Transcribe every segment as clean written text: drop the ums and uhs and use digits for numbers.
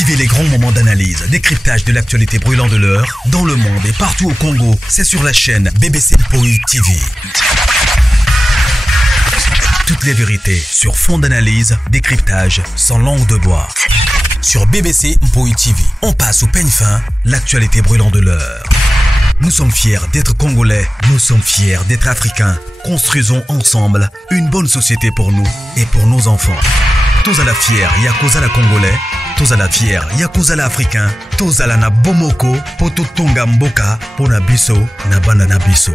Vivez les grands moments d'analyse, décryptage de l'actualité brûlante de l'heure, dans le monde et partout au Congo. C'est sur la chaîne BBC Mpoï TV. Toutes les vérités sur fond d'analyse, décryptage, sans langue de bois. Sur BBC Mpoï TV, on passe au peigne fin, l'actualité brûlante de l'heure. Nous sommes fiers d'être Congolais, nous sommes fiers d'être Africains. Construisons ensemble une bonne société pour nous et pour nos enfants. Tous à la fière, Yakozala Congolais. Tous à la fière, Yakozala Africain. Tous à la na bomoko, poto tonga mboka, pona biso, na banana biso.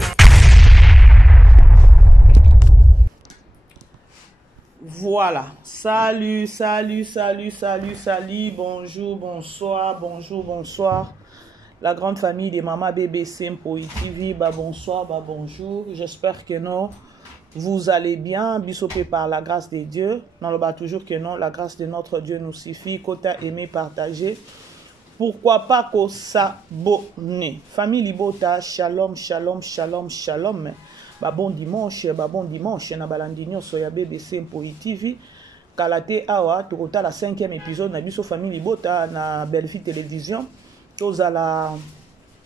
Voilà, salut, bonjour, bonsoir. La grande famille des Maman BBC Mpoï TV, bonsoir, bonjour. J'espère que non, vous allez bien, bisopé par la grâce de Dieu. Non, le toujours que non, la grâce de notre Dieu nous suffit. Kota aimé, partager. Pourquoi pas qu'on s'abonne. Famille Libota, shalom. Bon dimanche, na balandinyo soya BBC Mpoï TV. Kalate awa, tukota la 5e épisode na biso famille Libota na Belle-Vie Télévision. Tous à la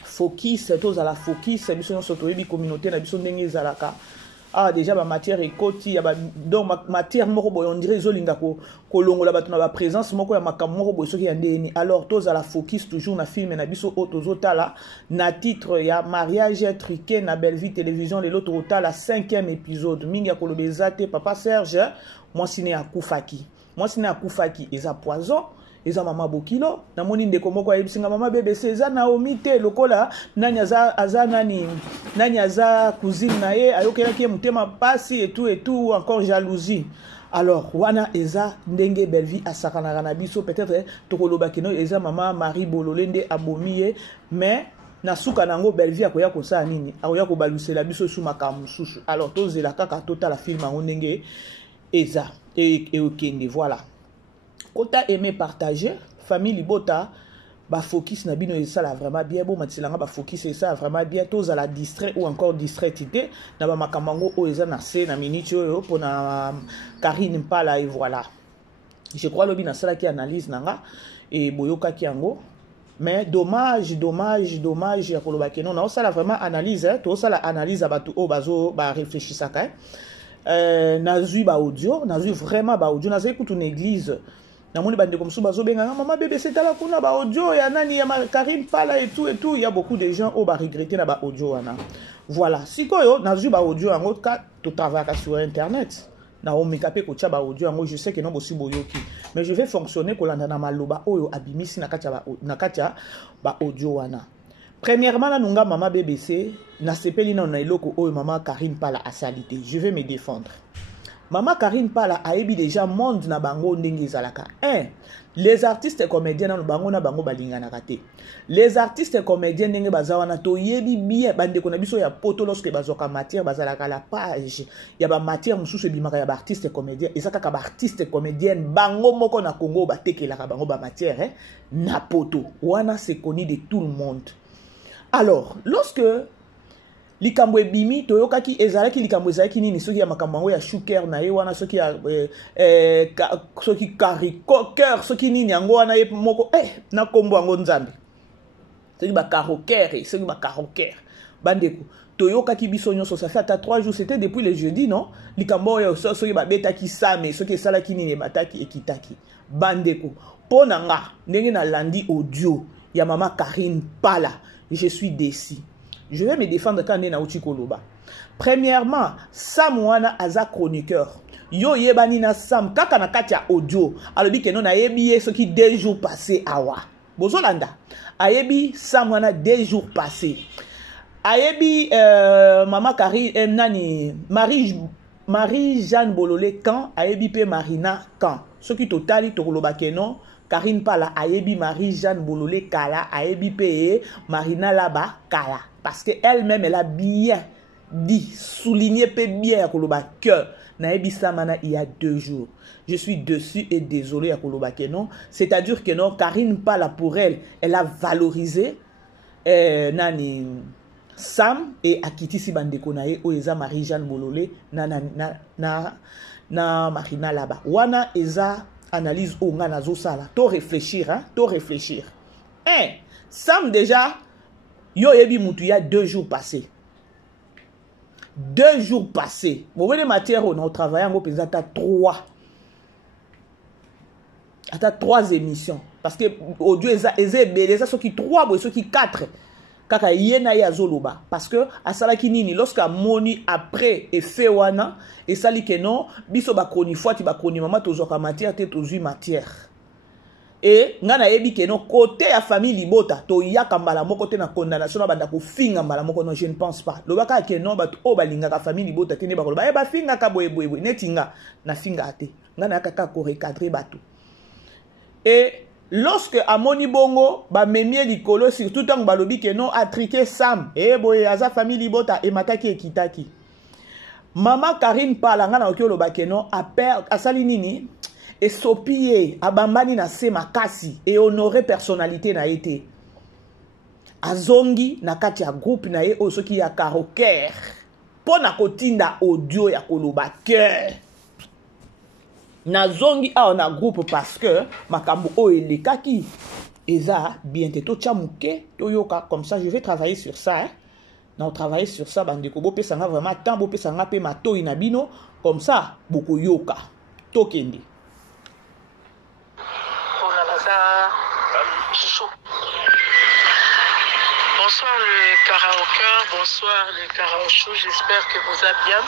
focus, biso nyonso toyebi communauté na biso ndenge ezalaka. Ah déjà ba matière ekoti ya ba donc matière moko boy on dirait zolinga ko kolongola bato na ba présence moko ya makambo moko boy soki ya ndeni. Alors tous à la focus toujours na film na biso otozotala na titre ya mariage truqué na Belle-Vie Télévision le l'autre la 5e épisode mingi ya kolobeza te papa Serge moi sine akufaki eza poison. Eza mama bokilo na moni ndeko moko ayebisinga mama BBC eza Naomi te lokola nani aza cousine na ye ayokelaki mutema pasi et tout encore jalousie. Alors wana eza ndenge Belle-Vie asakanaka na biso peut-être tokoloba keno eza mama Marie Bololé nde abomiye mais na suka nango Belle-Vie akoya kosala nini akoya kobalusela biso su makambo susu. Alors tozela kaka totala film yango ndenge eza et okende voilà. Kota aimé partager, famille Libota, focus na bino ça là vraiment bien bon matilanga focus et ça vraiment bien tous à la distrait ou encore distraitité na ba makamango o eza na se na minute yo pour na Karine Mpala et voilà. Je crois lobi na sala qui analyse nanga et boyoka ki yango mais dommage ya koloba ke non na ça là vraiment analyse to ça la analyse abatu o bazo ba réfléchissaka nazui ba audio nazui vraiment ba audio nazui écoute une église. Namoni bande comme ça bazo benga maman BBC tala kuna ba audio ya nani ya Karim Pala et tout il y a beaucoup de gens au ba regretter na ba audio wana. Voilà, sikoyo nazu ba audio en autre cas to travailler sur internet. Na o mekape ko tia ba audio en je sais que non bosi boyoki mais je vais fonctionner ko landa na maloba oyo abimisi na katia ba audio wana. Premièrement na nunga maman BBC na sepeli na eloko oyo maman Karim Pala a salité. Je vais me défendre. Maman Karine Pala a ébi déjà monde na bango ndenge ezalaka. Les artistes et comédiens na bango na bango balingana kate. Les artistes et comédiens ndenge bazawana to yebi bien bande ko na biso ya poto lorsque bazoka matière bazalaka la page. Ya ba matière mususu ebimaka ya ba artiste et comédien. Ezaka ka ba artiste et comédienne bango moko na Congo ba tekelaka bango ba matière na poto. Wana c'est connu de tout le monde. Alors, lorsque likambo ebimi toyokaki ezalaki likambo ezalaki nini soki ya makambo ya shuker na ye wana soki ya soki cœur soki nini yango wana ye moko na kombo yango nzambe soki ba caroker bandeko toyokaki biso nyonso ça fait 3 jours c'était depuis le jeudi non likambo ya soki ba betaki same soki esalaki nini bataki ekitaki bandeko pona nga ndenge na landi audio ya mama Karine Pala je suis déçu. Je vais me défendre quand on est na Koloba. Premièrement, Sam wana aza chroniqueur. Yo yebani na Sam kaka na katia audio. Alobi ke non na yebi ce qui 2 jours passés awa. Bozolanda. Ayebi Sam wana 2 jours passés. Ayebi Maman Karine nani Marie Jeanne Bololé quand ayebi pe Marina quand. Ce qui totali to Koloba ke non Karine Pala ayebi Marie Jeanne Bololé kala ayebi pe Marina Laba kala. Parce qu'elle-même, elle a bien dit, souligné bien à Koloba que Naebi Samana il y a 2 jours. Je suis dessus et désolé à Koloba que non. C'est-à-dire que non, Karine Pala pour elle, elle a valorisé Nani Sam et Akiti Sibandeko nae Oeza Marie-Jeanne Bololé na Marina là-bas. Wana Eza analyse au nga nazo sala to réfléchir hein to réfléchir Sam déjà yo yebi mutu ya 2 jours passés 2 jours passés vous voyez matière on a travaillé en gros ata 3 émissions parce que audio eza belé ça qui 3 boy ceux qui 4 kaka yena ya zoloba parce que asala kinini lorsque moni après effet wana et sali que non biso ba kroni fois ba kroni mama tozoka matière te tozui matière et ngana yebi que non côté ya famille libota to yaka mbala moko te na condamnation banda ko finga mbala moko non je ne pense pas lobaka que non bat o balinga ka famille libota te ne ba koloba e ba finga ka boye netinga na finga te ngana kaka ko recadrer bato et lorsque amoni bongo ba memie likolo surtout tant balobi que non atriquer Sam et boye aza famille libota et mataki ekitaki mama Karine pala ngana okyo loba que non a père asali nini et sopie abambani na se makasi et honorer personnalité na été azongi na kati ya groupe na ye o soki ya karoker pona kotinda audio ya koloba cœur na zongi a na groupe parce que makambo o elekaki eza bien te to chamuke to yoka comme ça je vais travailler sur ça hein? Na travailler sur ça bandeko bo pesa nga vraiment temps bo pesa nga pe mato inabino comme ça boko yoka to kende bonsoir le karaoke, bonsoir le karaoke, j'espère que vous allez bien.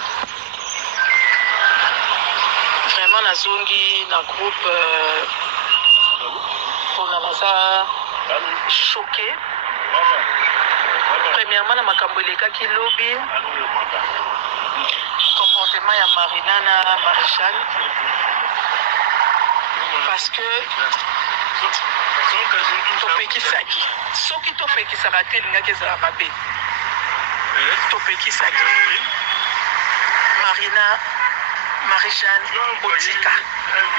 Vraiment na zongi na groupe on a choqué. Premièrement na makamboleka ki lobby comportement ya Marina na Maréchal parce que topekisaki soki topekisaka te elingaki ezala mabe topekisaki Marina Marie-Jeanne botika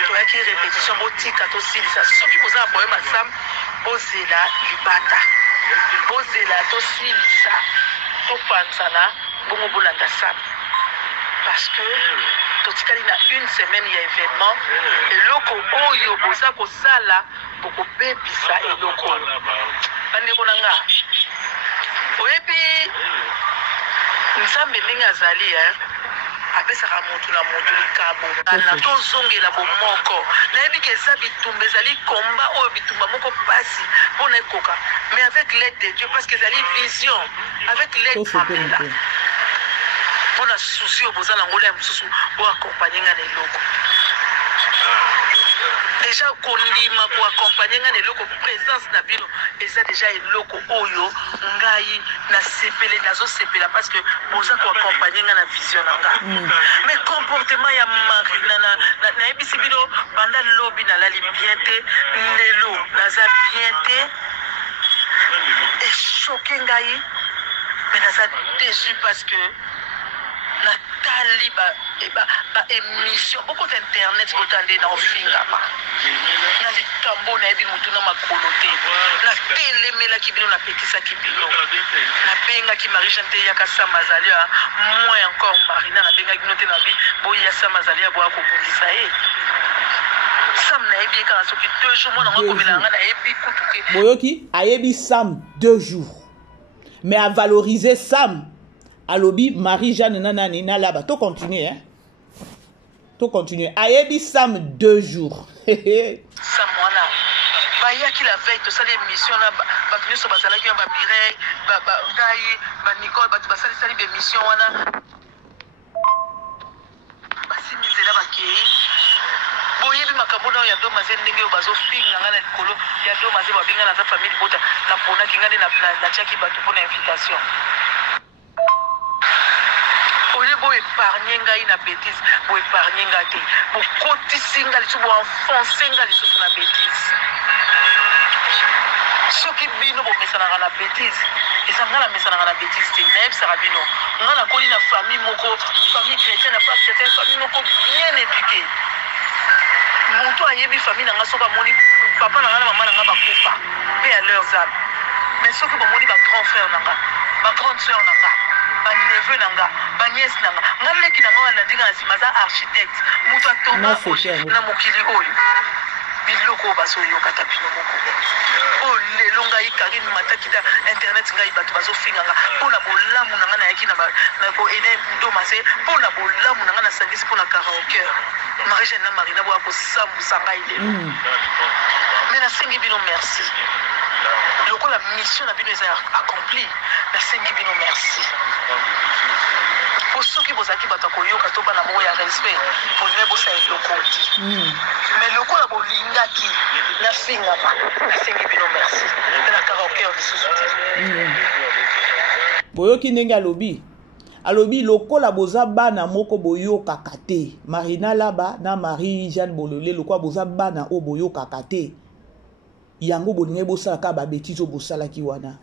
toyaki répétition botika tosilisa soki bozala problème ya Sam bozela libanda bozela tosilisa topansana bongo bolanda Sam parce que totikali na une semaine ya événement eloko oyo boza kosala bokobebisa eloko bandeko na nga oyebi nzambe ndenge azali apesaka motu na motu likabo na tozongela bomoko nayebi ke eza bitumba ezali komba oyo bitumba moko pasi mpona ekoka mais avec l'aide de Dieu parce que ezali vision avec l'aide famila mpona susi oyo boza na ngolo ya mosusu boakompagne nga na eloko déjà kondima koakompagne nga na eloko présence na bino eza déjà eloko oyo ngai nasepele nazosepela parce que boza koakompagne nga na vision na nga mais comportement ya Marina nayebisi bino banda lobi nalali bien te lelo naza bien te echoke ngai mais naza déçu parce que natali ba émission beaucoup d'internet botande na ofingama na likambo na yebi mutu na makolo te na telemelaki bino napekisaki bino nabengaki Marie-Jeanne te yaka Sam azali moins encore Marina nabengaki bino te na bi boya Sam azali aboya kobundisa ye Sam nayebi ekaka soki 2 jours mwana ngo komela nga nayebi kutu te boyoki ayebi Sam 2 jours mais à valoriser Sam alobi Marie-Jeanne nanani na laba to continuer hein to continuer ayebi Sam 2 jours Sam wana bayaki la veille tosali émission na bato nyonso bazalaki ya babire ngai banicole bato basalisali bémission wana basimi nzela bakei boyebi makambo na ya domaze ndenge oyo bazofinga nga na likolo ya domaze babinga naza famille bota naponaki nga nde natiaki bato mpona invitation oye boépargne ngai na bêtise boépargne nga te bokotisi nga lisusu boenfonce nga lisusu na bêtise soki bino bomesanaka na bêtise eza nga namesanaka na bêtise te nayebisaka bino nga nakoli na famille moko famille chrétienne pas chrétienne famille moko bien éduquée moto ayebi famille na nga soki amoni papa na nga na mama na nga bakufa mpe à leurs âmes mais soki bomoni bagrand frère na nga bagrande sœur na nga baneveu na nga baniese na nga nga leki na nga walandi nga na nsima aza architecte moto atonga na mokili oyo biloko bazoyoka ta bino moko o lelo ngai Karine matakita internet ngai bato bazofinganga mpona bolamu na nga nayaki na koede domase mpona bolamu na nga nasangisi mpona karaoke Marie-Jeanne na Marina boya kosambusa ngai lelo me nasengi bino merci lokola mission na bino eza accompli nasengi bino merci po soki bozalaki bato akoyoka to bana moko ya respect bolingai bosala eloko ti me lokola bolingaki nafingama nasengi bino merci mpe na karaoke lisusu te boyoki ndenge alobi lokola boza bana moko boyokaka te Marina Laba na Marie-Jeanne Bololé lokola boza bana o boyokaka te yango bolingai bosalaka babetizo bosalaki wana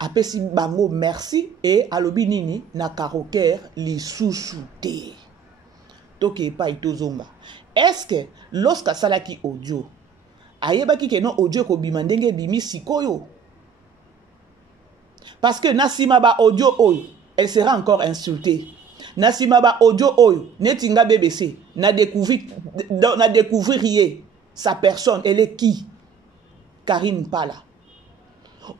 apesi bango merci et alobi nini na karaoke lisusu te toke epai tozonga est-ce que lorsque asalaki audio ayebaki ke non audio kobima ndenge bimi sikoyo parce que nasima ba audio oyo elle sera encore insultée nasima ba audio oyo netinga BBC na découvrir sa personne elle est qui Karine Pala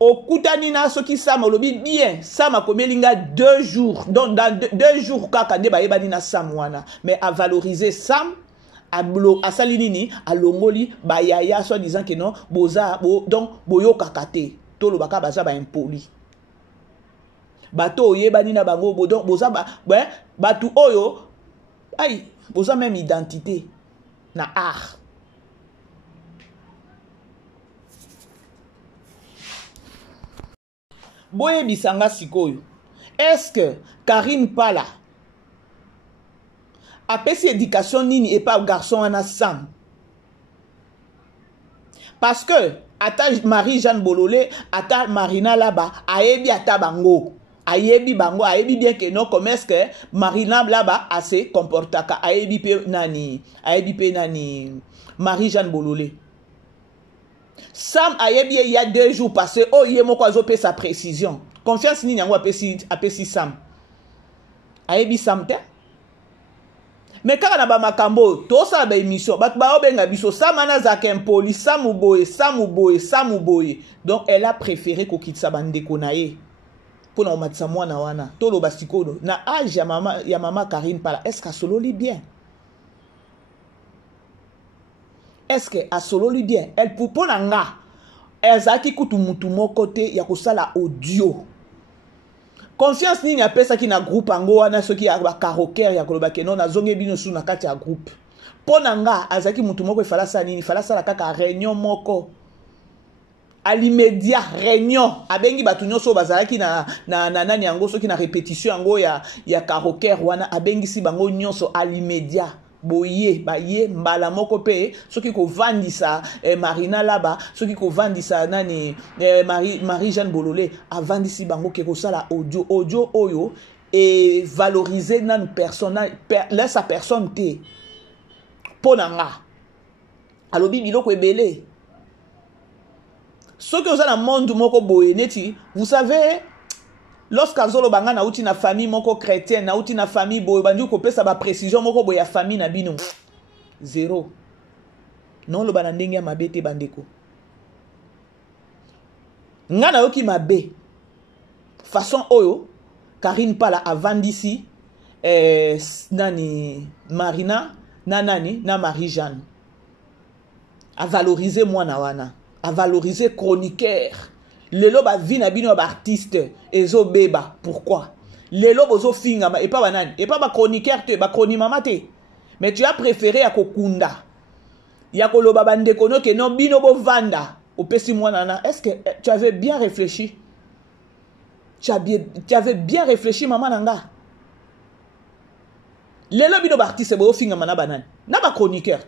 okutani na soki Sam olobi bien Sam akomelinga 2 jours donc dans 2 jours kaka nde bayebani na Sam wana mais à valoriser Sam a salinini a longoli bayaya soit disant que non boza donc boyoka kate to lo baka baza ba impoli bato oyebani na bango donc boza batu oyo ay boza même identité na art boye bisanga sikoyo est-ce que Karine Pala apesi éducation nini et pas garçon wana Sam parce que ata Marie-Jeanne Bololé ata Marina Laba ayebi ata bango ayebi bien que non comment est-ce que Marina Laba a se comportaka ayebi pe nani Marie-Jeanne Bololé Sam ayebi il y a 2 jours passé oh yemo kwa zo pe sa précision confiance nini yango apesi Sam ayebi Sam te mais kaka na ba makambo to sa ba émission bat ba obenga biso Samana zakempoli samuboye donc elle a préféré ko kitsa bandeko na ye pona omatsa mwana wana to lo basikodo na âge ya mama Karine Pala est-ce que solo li bien est-ce que a solo li bien elle pona nga ezaki kutu mutu moko te ya kosala audio confiance nini apesa ki na groupe ango wana soki ya ba karaoke ya koloba ke non na zonge bino su na kati ya groupe pona nga azaki mutu moko ifala sa nini fala sala kaka réunion moko alimedia réunion abengi batu nyonso bazalaki na nani yango soki na répétition yango ya karaoke wana abengi si bango nyonso alimedia boye baye mbala moko pe soki ko vandisa Marina Laba soki ko vandisa nani Marie-Jeanne Bololé avandisi bango ke ko sala audio oyo et valoriser nan personne laisse sa personne te ponanga alobi biloko ebele soki oza na monde moko boye neti vous savez lorsque azolo banga na uti na famille moko chrétienne na uti na famille boye bandi ko pesa ba précision moko boye ya famille na bino zéro non lo bana ndenge ya mabete bandeko ngana yoki mabe façon oyo Karine Pala avandisi nani Marina na Marie-Jeanne a valoriser mwana wana a valoriser chroniqueur lelo ba vi na bino ba artiste ezo beba pourquoi lelo bozo fingama et pas banani et pas ba chroniqueur te ba chronimama te mais tu as préféré ya kokunda ya koloba bandeko no ke no bino bo vanda opesi mwana na est-ce que tu avais bien réfléchi tu avais bien réfléchi maman nanga lelo bino ba artiste bo fingama na banani na ba chroniqueur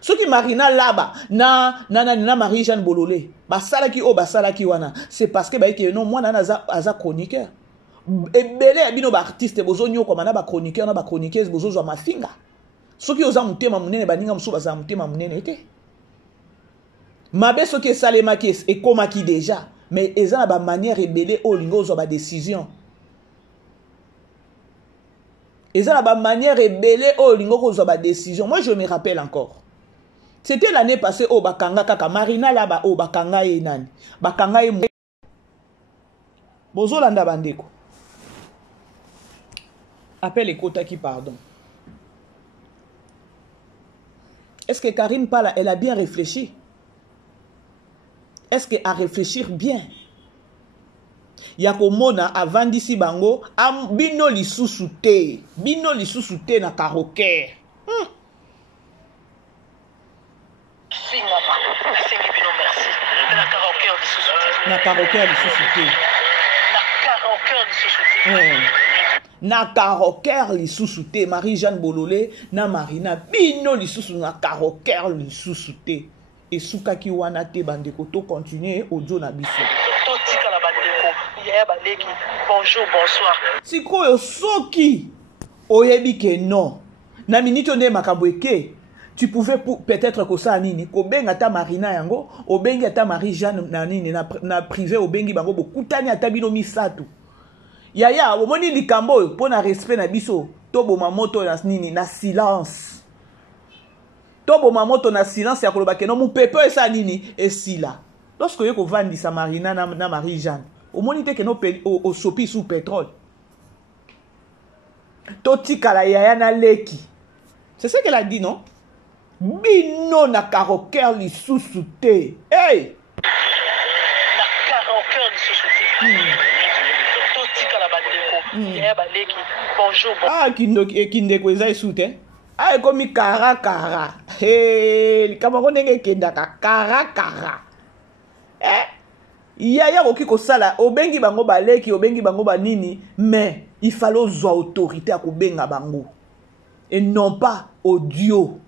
soki Marina Laba na Marie-Jeanne Bololé basalaki wana c'est parce que baiki non moi aza chroniqueur ebele abino ba artiste bozo nyoko mana ba chroniqueur na ba chroniqueuse bozo zo mafinga soki oza mutema munene baninga musu baza mutema munene te mabe soki salema ki e komaki déjà mais eza na ba manière ebele o lingo zo ba décision eza na ba manière ebele o lingo zo ba décision moi je me rappelle encore C'était l'année passée au bakanga kaka Marina là-bas au bakanga ye nani. Bakanga ye Bozolanda bandeko. Appelle Ekota qui pardon. Est-ce que Karine Pala, elle a bien réfléchi? Est-ce qu'elle a réfléchi bien? Yakomona avant d'ici bango, bino li sous-souté. Bino li sous-souté na karoker. Na karoker li sous-souté. Na karoker li sous-souté. Marie-Jeanne Bololé, na Marina, bino li sous-souté, na karoker li sous-souté. Et souka ki wana te bandeko to continuer audio na biso. To tika na bandeko, yaya bandeki, bonjour, bonsoir. Sikoyo soki oyebi ke non. Na minute onde makabweke. Tu pouvais peut-être que ça nini ko benga ta Marina yango, o benga ta Marie-Jeanne na nini na privé o bengi bango bokutani ata bino misatu. Yaya omoni likambo po na respect na biso to boma moto na nini na silence. To boma moto na silence ya koloba ke no mu pepe esa nini esila. Lorsque yo ko vandisa Marina na Marie-Jeanne, omoni te ke no o sopi sous pétrole. To tikala yaya na leki. C'est ce qu'elle a dit non? Bino na karoker li sous-souté. Hey! Na karoker li sous-souté. Totika la bandeko. Yaya bandeki. Bonjour. Ah, kindeko eza esute. Ah, ekomi kara kara. Hey, likamako ndenge kendaka kara kara. Yaya koki kosala obengi bango baleki, obengi bango banini, mais il fallait ozwa autorité à kobenga bango. Et non pas audio.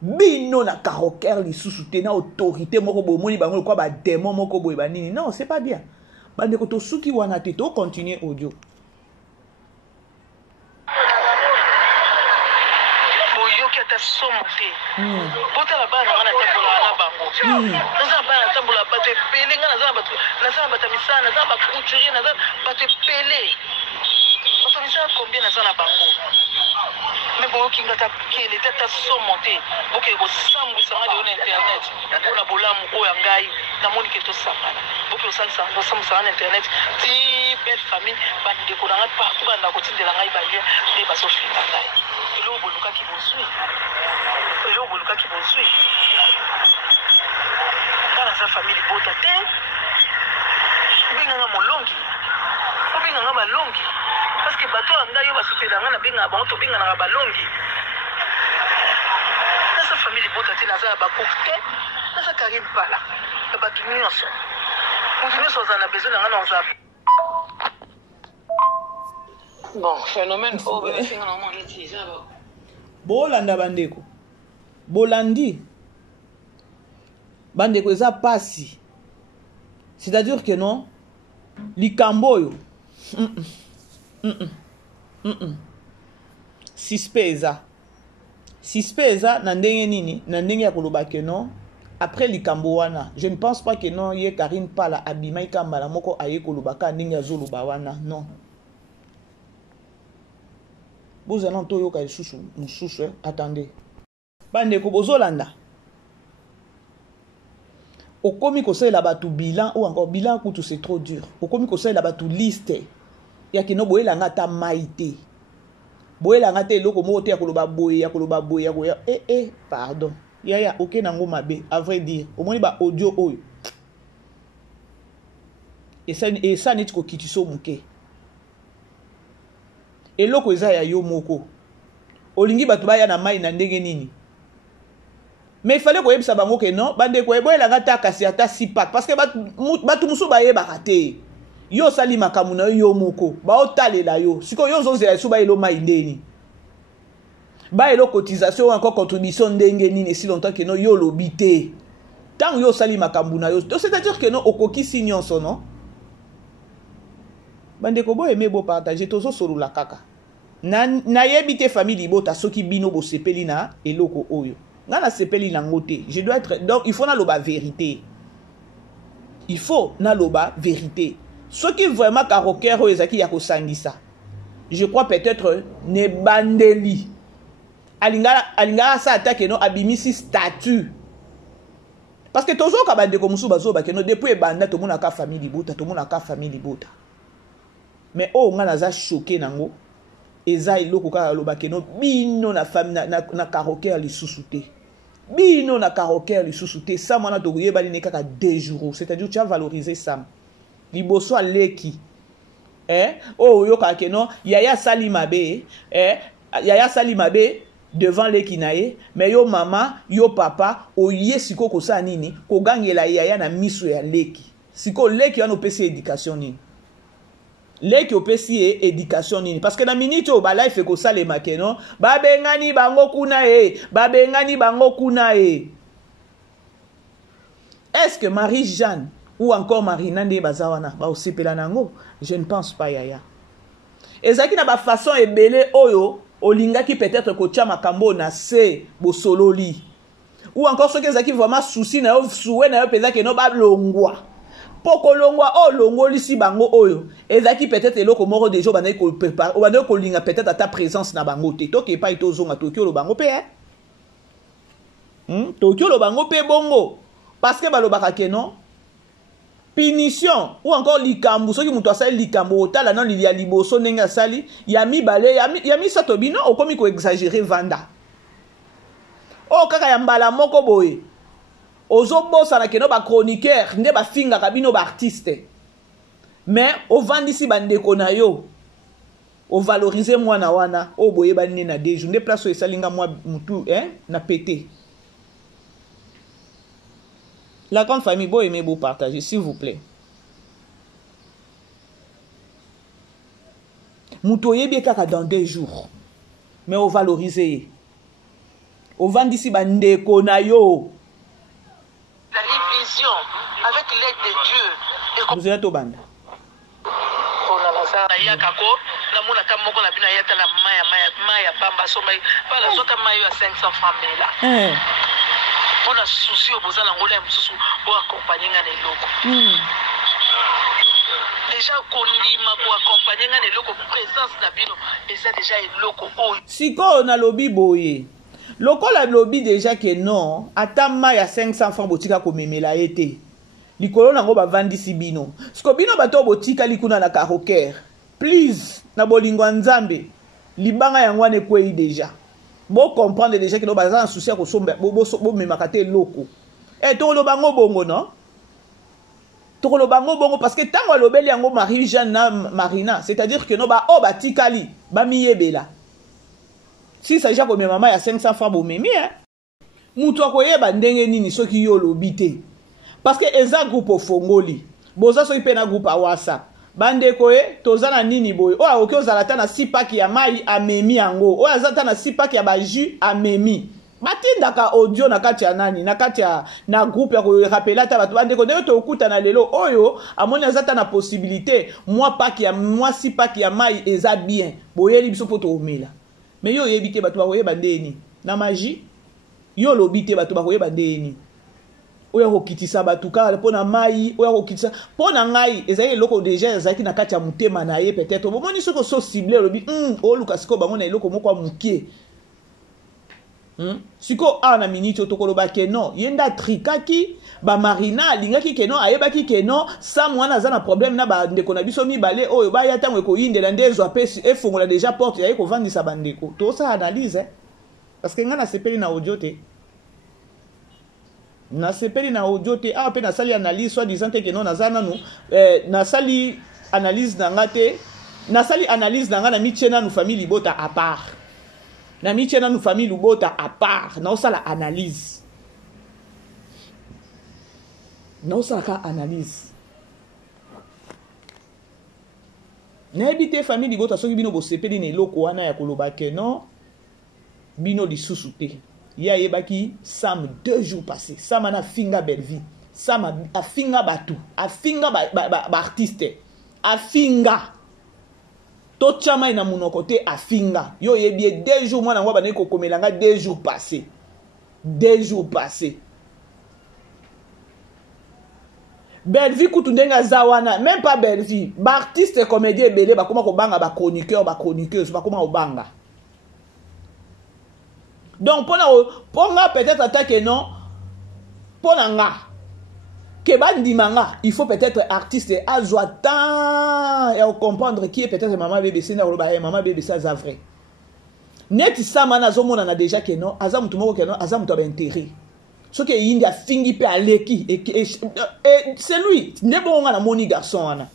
Bino na karoker li sous-souté na autorité moko bomoni bango kwa ba démon moko boy banini. Non, c'est pas bien. Bande ko to suki wana te to continuer audio. Boyo ki ata somote. Bota la bana wana tambola na bango. Naza bana tambola bato pele nga naza bata misana naza ba couturier naza bato pele. Bato misana combien naza na bango. Mais bon, qui ngata kele tata somonte boke ko sambu sanga le na internet ona bolamu ko ya ngai na moni ke to sangana boke o sansa ko sambu sanga na internet ti belle famille bande ko na partout banda ko tindela ngai ba lien de ba so fita ngai elo boluka ki bozui dans sa famille bota te binga molongi binga nga malongi. Parce que bateau anga yo basopela nga na benga bango to benga na balongi. Na sa famille bota te na za ba kokte, na sa Karine Pala. Na batu nyonso. Mutu nyonso za na besoin na nga na za. Bon, phénomène obe singa na mo nti za ba. Bolanda bandeko. Bolandi. Bandeko eza pasi. C'est-à-dire que non, likambo yo. Sispeza na ndenge nini na ndenge ya koloba ke non après likambo wana je ne pense pas que non ye Karine Pala abima ikamba moko aye koloba ka ndenge azoloba wana non bozana to yoka mususu attendez bandeko bozolanda okomi kosalela batu bilan ou encore bilan kutu c'est trop dur okomi kosalela batu liste ya kino boyela nga ta maite boyela nga te eloko moko te ya koloba boye ya koloba boye ya koya pardon yaya oke nango mabe à vrai dire omoni ba audio oyo esa neti kokitiso moke eloko eza ya yo moko olingi bato baya na mai na ndenge nini mais il fallait koyebisa bango ke non bandeko boyela nga ta kasi ata sipak parce que batu musu bayebaka te yo sali makamu na yo moko ba otalela yo siko yo zozela so ba elo mai ndeni ba elo cotisation encore contribution ndenge nini si longtemps que non yo lobité tant yo sali makamu na yo c'est-à-dire que non okokisi nyonso non bandeko bo aimer bo partager tozo solo la kaka na yebite famille bota soki bino bo sepeli na eloko oyo ngana sepeli na ngote je dois être donc il faut na loba vérité il faut na loba vérité. Ce qui vraiment karokero ezaki ya kosangisa. Je crois peut-être ne bandeli. alinga sa attaque no abimisi statut parce que toujours ka bande ko musu bazo ba keno depuis banda to mona ka famille libota to mona ka famille libota mais o nga naza choqué nango eza iloko ka loba keno bino na famille na karoker lisusu te bino na karoker lisusu te ça mona to yeba ni kaka 2 jours c'est-à-dire tu as valorisé ça liboso aleki oh yo ka keno yaya sali mabe yaya sali mabe devant les kinaye mais yo mama yo papa oye siko ko sa nini ko gangela yaya na miso ya leki siko leki wana opesi éducation nini leki opesi éducation nini parce que na minute o ba life ko sale makeno babengani bango kuna babengani bango kuna est-ce que Marie-Jeanne ou encore Marina nde bazawana ba osepela nango je ne pense pas yaya ezaki na ba façon ebele oyo olingaki peut-être ko tia makambo na se bosololi ou encore ceux qui ezaki vraiment souci na yo souwe na yo peza ke no ba longwa poko longwa o longoli si bango oyo ezaki peut-être eloko moko déjà bana ko préparer o bana ko linga peut-être ta présence na bango te to ke pa ito zonga Tokyo lo bango pe Tokyo lo bango pe bongo parce que balobaka ke non punition ou encore likambu soki muto asali likambu otala non il y a liboso nenga sali ya mibale ya misato bino okomi ko exagérer vanda o kaka ya mbala moko boye ozo bosa na keno ba chroniqueur nde ba finga kabino ba artiste mais o vandisi bandeko na yo o valoriser mwana wana o boye banine na deju nde place o esalinga mwa mutu na pété. La grande famille, vous aimez vous partager, s'il vous plaît. Moutoye bien kaka dans 2 jours. Mais on valorise. On vend ici bande konayo. La vision avec l'aide de Dieu. Vous êtes au bande. On a souci au besoin d'angola mususu pour accompagner ngane loko. Déjà konima pour accompagner ngane loko présence na bino eza déjà eloko oyo. Siko na lobby boye. Loko la lobby déjà que non, atama ya 500 francs botika ko memela été. Likolo nango ba vandisi bino. Siko bino bato botika likuna na karoker. Please na bolingwa nzambe. Libanga yangwane kwei déjà. Bon comprendre déjà que nous basons en souci ko sombe bo memakate loko to lo bango bongo non to lo bango bongo parce que tango lobeli yango Marie-Jeanne na Marina c'est-à-dire que no ba o batikali ba miyebela si ça jako mama ya 500 francs bo memi mutu akoyeba ndenge nini soki yo lobité parce que eza groupe fongoli boza so ipena groupe a WhatsApp bandeko tozana nini boy o akoki ozala ta na 6 pack ya mai amemi yango o azata na 6 pack ya ba jus amemi batindaka audio na kati ya nani na kati ya na groupe ya ko rappeler ta bato bandeko nde to okuta na lelo oyo amoni azata na possibilité moi 6 pack ya mai eza bien boyeli biso poto omela mais yo yebite bato bakoyeba ndeni na magie yo lobite bato bakoyeba ndeni oya kokitisa batu kala pona mai oya kokitisa pona ngai ezali eloko déjà ezaki na kati ya mutema na ye peut-être bomoni soko so ciblé lobi o luka siko bango na eloko moko mukie siko na minute tokoloba ke non yenda trikaki ba Marina lingaki ke non ayebaki ke non sa mwana za na problème na ba ndeko na biso mibale oyo ba ya tango ko yindela ndezo apesi efongola déjà porte ya ko vandisa bandeko to sa analyse parce que ngana sepeli na audio te na sepeli na audio te pe na sali analyse soit disant que non nazana nous na sali analyse na ngate na sali analyse na ngana michena nous famille libota à part na michena nous famille libota à part na osala analyse na osala ka analyse na ebite famille libota soki bino bo sepeli ne loko wana ya koloba ke non bino lisusu te ya yebaki Sam 2 jours passés Sam ana finga Belleville Sam a finga batu a finga ba artiste a finga to chama ina munoko te a finga yo yebie 2 jours mwana ngwa bana ko komelanga 2 jours passés 2 jours passés Belleville kutu ndenga zawana même pas Belleville ba artiste comédien belé ba koma ko banga ba chroniqueur ba chroniqueuse ba koma obanga Donc, pour nga peut-être attaquer non, pour nga, que bandimanga, il faut peut-être artiste à tant et à comprendre qui est peut-être maman BBC na maman BBC à vrai. Net ça mana zomo na déjà que non, azam tout que non, azam tout intérêt. Ce qui est india fingi pe aleki et c'est lui, ne bon na moni garçon ana.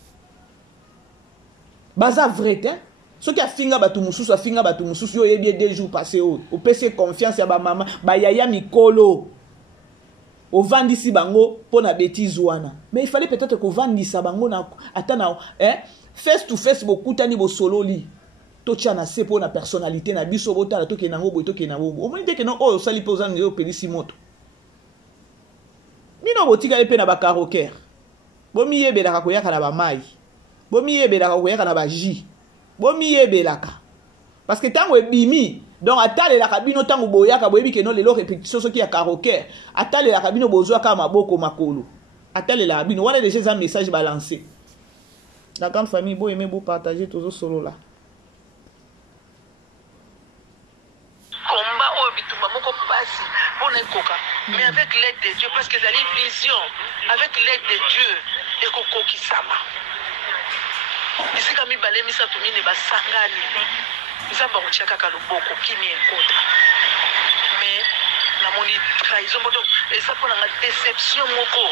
Baza vrai hein. Ce qui a finga batu mususu, a finga batu mususu yo bien 2 jours passés au PC confiance ya ba maman, ba yaya mikolo. Au vendisi bango pour na bêtise wana. Mais il fallait peut-être qu'on vendisse bango na atana face to face beaucoup tani bo solo li. To tchana c'est pour na personnalité na biso bota to ke nango boto ke na bo. Au moins que non o sali posa nyo pelisi moto. Mino botika epe na ba karaoke. Bomi yebelaka koyaka na ba mai. Bomi yebelaka koyaka na ba ji. Bomi yebelaka. Parce que tango ebimi donc atale la kabino tango boyaka boyebi ke non lelo répétition soki ya karaoke. Atale la kabino bozwa ka maboko makolo. Atale la kabino wana déjà un message balancé. La grande famille bo aimer bo partager toujours solo là. Combat au bitumba moko pasi pour n'ekoka mais avec l'aide de Dieu parce que c'est une vision avec l'aide de Dieu et kokoki sama. Ici kami balemi sa tumine basangani. Isa ba kuchaka ka luboko kimi ekota. Mais na moni trahison donc et ça pour la déception moko.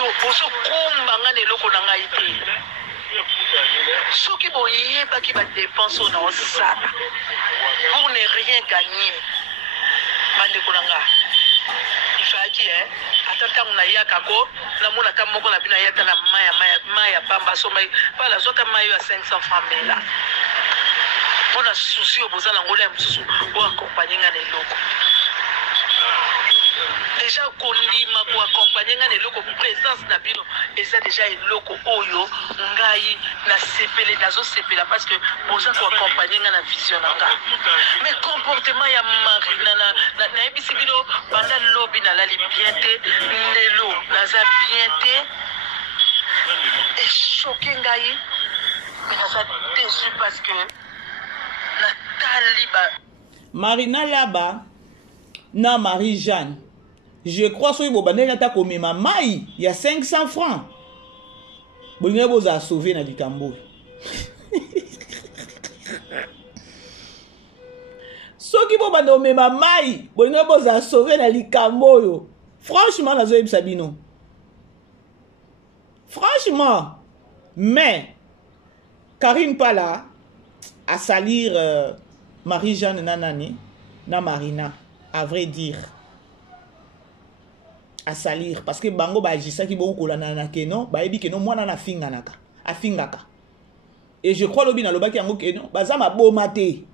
To boso komba ngane loko na ngai te. Soki boye ba ki ba dépense na osala. Pour ne rien gagner. Mande kolanga. Ifaki atata muna yaka ko na muna kamoko na bina yata na maya pamba so mai pala zota mayo ya 500 francs mela. Pour la souci au besoin d'angola msusu pour accompagner ngane loko. Déjà kolima pour accompagner ngane loko présence na bino et ça déjà est loko oyo ngai na sepele nazo sepela parce que besoin pour accompagner ngana vision nga. Mais comportement ya marina na ebisi bino banda lobi na lali bien te lelo naza bien te et choqué ngai mais naza déçu parce que Marina là-bas, na Marie-Jeanne. Je crois que si vous avez dit ma maille, il y a 500 francs. Vous avez sauvé dans le Cambo. Si vous avez dit ma maille, vous avez sauvé dans le Cambo. Franchement, vous avez Sabino. Franchement. Mais, Karine pas là. À salir Marie-Jeanne Nanani, na Marina, à vrai dire. À salir. Parce que bango ba jisa ki bon kola nana ke non, ba ebi ke non mwana na finga naka. A fingaka. Et je crois lobi na loba ki yango ke non, baza ma bo mate.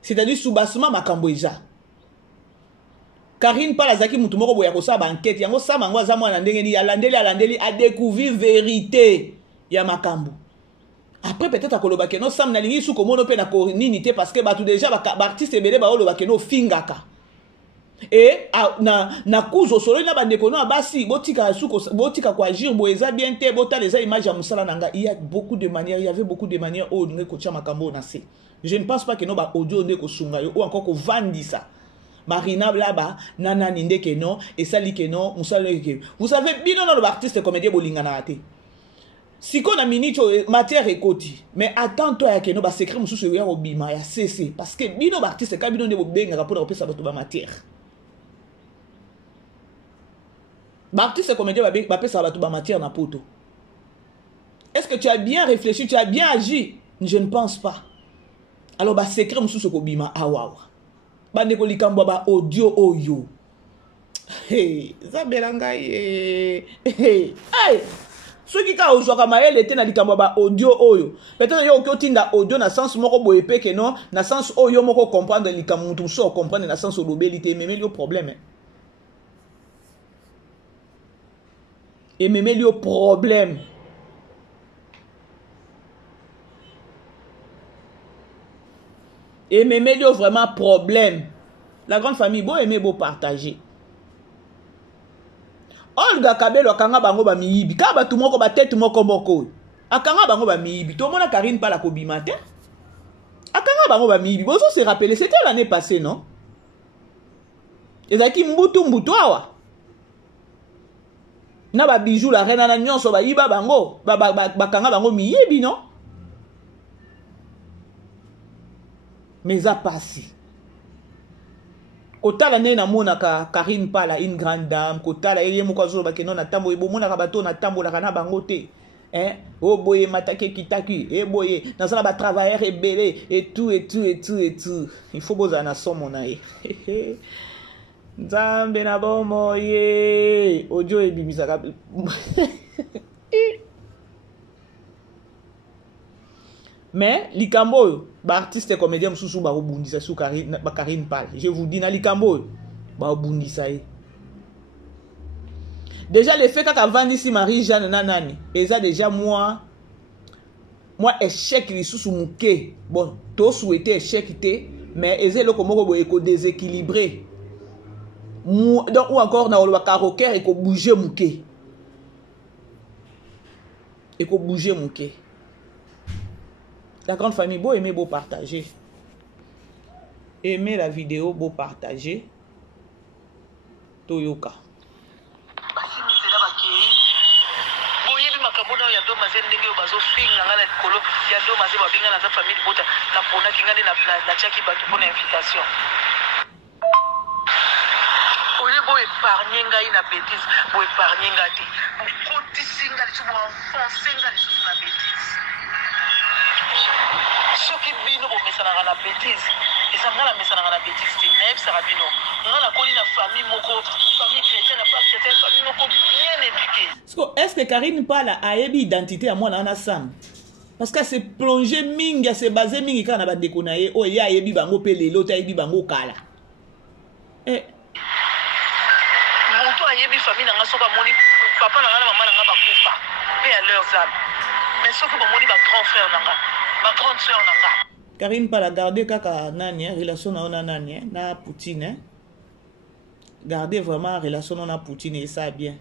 C'est-à-dire soubasuma makambo eza. Karine pas la zaki mutu moko boya ko sa ba enquête yango sa mango za mwana ndenge ni alandeli a découvrir vérité ya makambo. Après peut-être à koloba keno sam na lingi su komono pe na koninité parce que batu déjà ba artiste ebele ba oloba keno fingaka. Et na kuzo solo na bande kono abasi botika su botika kwa agir boeza bien te bota les images ya musala nanga il y a beaucoup de manières, il y avait beaucoup de manières au ndenge ko chama kambo na se. Je ne pense pas que no ba audio ndeko ko sunga yo ou encore ko vandi ça. Marina là-bas nana ninde ke non et sali ke non musala ke. Vous savez bino no artiste comédien bolingana raté. Si on a minute matière écoti, mais attends-toi à que nous secret musu se au bima ya cc parce que bino artiste ka bino ne benga pour repesa bato ba matière. Ba artiste comédien ba pesa bato ba matière na poto. Est-ce que tu as bien réfléchi, tu as bien agi? Je ne pense pas. Alors ba secret musu se ko bima awawa. Ba ne ko likambo ba audio oyo. Hey, zabelanga hey. Ceux qui ont joué à Maël étaient dans le audio oyo. Peut-être qu'il y a tinda audio na sens moko boye pe que non, na sens oyo moko comprendre li kamuntu so comprendre na sens obélité mais le problème. Et même le problème. Et même le vraiment problème. La grande famille beau aimer beau partager. Olga Kabelo akanga bango ba miyibi ka batu moko ba tête moko moko akanga bango ba miyibi to mona Karine pas la kobima te akanga bango ba miyibi bozo se rappeler c'était l'année passée non ezaki mbutu awa na ba bijou la reine na nyonso ba yiba bango bakanga bango miyebi non mais ça passe kotala ne na monaka Karine Pala une grande dame kotala yeye mukazo ba keno na tambo ebo monaka bato na tambo la kana bango te hein o boye matake kitaki e boye na sala ba travailleur rebelle et tout il faut boza na somo na ye Nzambe na bomo ye ojo ebimisa mais likambo ba artiste comédien mususu ba obundisa su Karine Pala je vous dis na likambo ba obundisa ye déjà le fait kaka vandisi Marie-Jeanne nanani eza déjà moi échec lisusu muke bon to souhaiter échec té mais eza le komoko bo eko déséquilibré donc ou encore na oloba karoker eko bouger muke la grande famille beau aimer beau partager aimer la vidéo beau partager Toyoka ya do maze ndenge bazo finga ngana likolo ya do maze babinga na za famille bota na pona kingane na chaki batu pona invitation oye bo épargner ngai na bêtise bo épargner ngati koti singa li tubo enfoncer ngai sur la bêtise soki bino bo mesana na bêtise eza ngala mesana na bêtise te naïf sarabino ngala koli na famille moko famille chrétienne pas chrétienne famille moko bien éduquée. Est-ce que Karine Pala a une identité à moi dans la sam? Parce que c'est plongé mingi, c'est basé mingi quand on a déconné. Oh, il y a yebi bango pele, l'autre yebi bango kala. Eh. Mon toi yebi famille n'a pas moni papa n'a pas maman n'a pas coupa. Mais à leurs âmes. Mais sauf que moni ba grand frère n'a pas, ma grande sœur n'a pas. Karine Pala garder kaka nani relation na nani na Poutine. Gardez vraiment relation na Poutine et ça bien.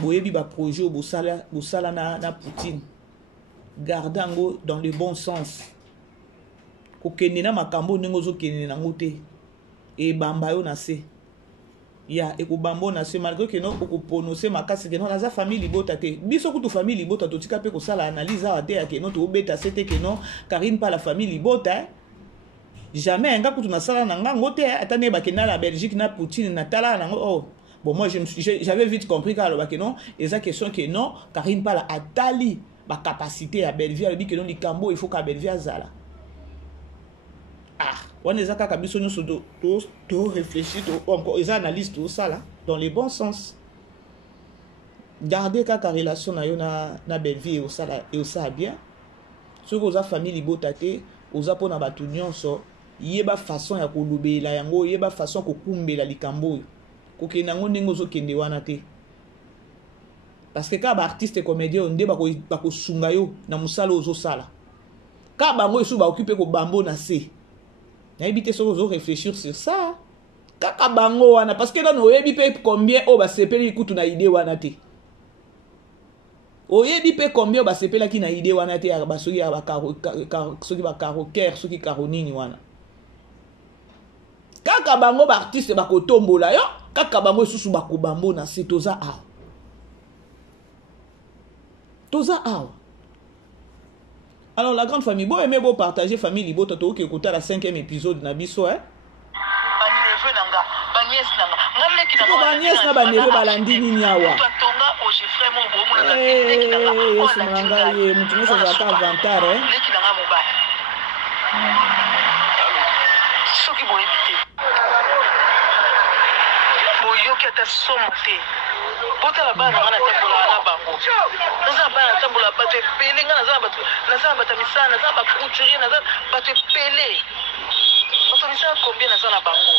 Boyebi ba projet bosala na Poutine. Gardango dans le bon sens. Kokende na makambo nengozo kende na ngote. E bamba yo na se. Ya eko bambo na se malgré que non oko prononcer makasi que non na za famille libota te. Biso kutu famille libota to tika pe ko sala analyse a te que non to obeta c'était que non Karine pas la famille libota. Jamais nga kutu na sala na nga ngote atane ba kena la Belgique na Poutine na tala na oh. Bon moi j'avais vite compris que non et ça question que non Karine pas la atali ba capacité à Belleville elle dit que non likambo il faut qu'à Belleville azala. Ah, on est à kabiso nous to réfléchir encore ils analysent tout ça là dans les bons sens. Garder kaka relation na yo na Belleville et ça bien. Ce que aux famille libotate aux apona batu nyonso yeba façon ya kolubela yango yeba façon ko kumbela likambo. Kokena ngo ndenge ozokende wana te parce que ka ba artiste comédien onde bako sunga yo na musala ozosala ka bango esu ba occuper ko bambo na se na ebite so ozo réfléchir sur ça kaka bango wana parce que là no yebi pe combien o ba sepeli kutu na idée wana te o yebi pe combien o ba sepela ki na idée wana te ya ba soki ya ba soki ba karoker soki karonini wana kaka bango ba artiste bako tombola yo kaka bango susu bako bambo na se toza awa. Alors la grande famille bo aimer beau partager famille libo toto ke kota la 5e épisode na biso hein ba neveu nanga ba nièce nanga ngamleki nanga ba nièce na ba neveu balandi nini awa tonga o je frère mon bo mo na leki nanga nanga ye mutu muso za ka vantar hein leki nanga mobile soki bo éviter bo yo ke ta somte bota la bana ngana tambola na bango naza bana tambola bato epele ngana naza bato misana naza ba couturier naza bato epele bato misana combien naza na bango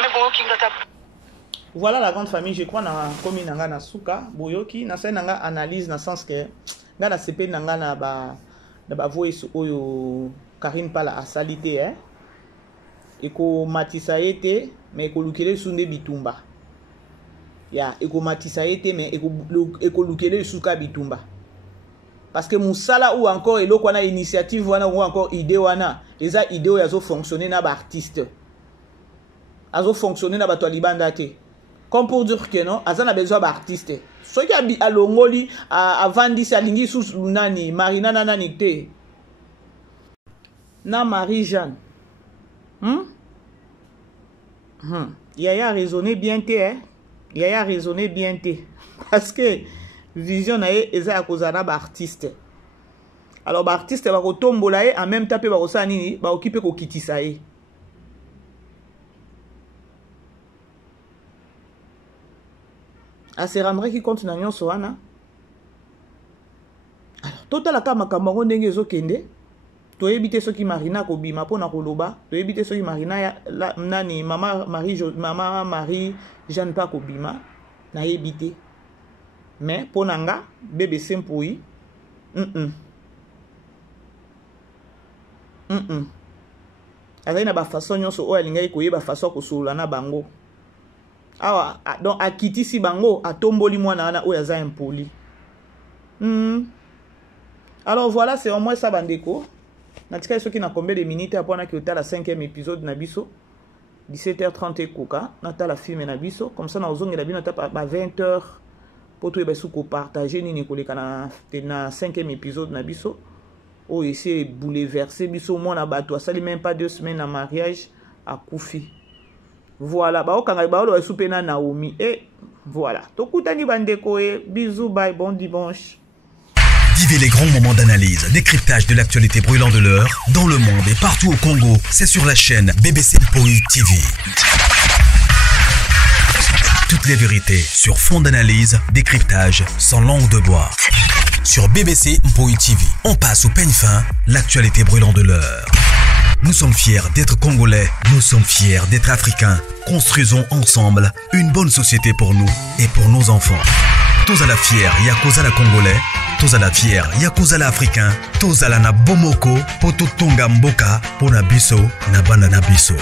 mais boyoki ngata. Voilà la grande famille je crois na komi nanga na suka boyoki na sai nanga analyse na sens que ngana sepe nanga na ba voice oyo Karine Pala a salité hein eko matisa ete mais eko lukele sunde bitumba ya eko matisa ete mais eko lukele suka bitumba parce que musala ou encore eloko wana initiative wana ou encore idée wana les idées ya zo fonctionner na ba artiste azo fonctionner na bato ya libanda te. Comme pour dire que non, aza na besoin d'artiste. Ce qui a longoli avant dit ça lingi sous nani Marina nani te. Na Marie-Jeanne. Yaya raisonné bien te hein. Yaya raisonné bien te. Parce que vision na ye eza ya kozana ba artiste. Alors ba artiste ba ko tombola ye en même temps pe ba ko sa nini ba occuper ko kitisa ye. Se rendrait qui compte na nyonso wana. Alors total aka makambo ndenge ezokende toyebite soki Marina kobima pona koloba toyebite soki Marina ya nani mama Marie Jeanne pas kobima na yebite mais pona nga bébé Sempoi azali na ba façon nyonso oyo alingai koyeba façon kosolola na bango. Awa, donc akitisi bango atomboli mwana wana oyo aza impoli. Alors voilà, c'est au moins ça bandeko. Natika soki na combien de minutes apona ki otala 5e épisode na biso 17h30 koka natala film na biso comme ça na ozongela bino ta ba 20h pour to ebasu ko partager nini koleka na 5e épisode na biso o essayer bouleverser biso mona bato asali même pas 2 semaines na mariage à Koufi. Voilà, ba okanga ba olo soupe na Naomi et voilà. Tokutani bandeko et bisous, bye, bon dimanche. Vivez les grands moments d'analyse, décryptage de l'actualité brûlante de l'heure, dans le monde et partout au Congo. C'est sur la chaîne BBC Mpoi TV. Toutes les vérités sur fond d'analyse, décryptage sans langue de bois. Sur BBC Mpoi TV, on passe au peigne fin l'actualité brûlante de l'heure. Nous sommes fiers d'être Congolais, nous sommes fiers d'être Africains. Construisons ensemble une bonne société pour nous et pour nos enfants. Tous à la fière, Yakoza la Congolais. Tous à la fière, Yakoza la Africain. Tous à la na Bomoko, Poto Tonga Mboka, Pona Biso, na Banana Biso.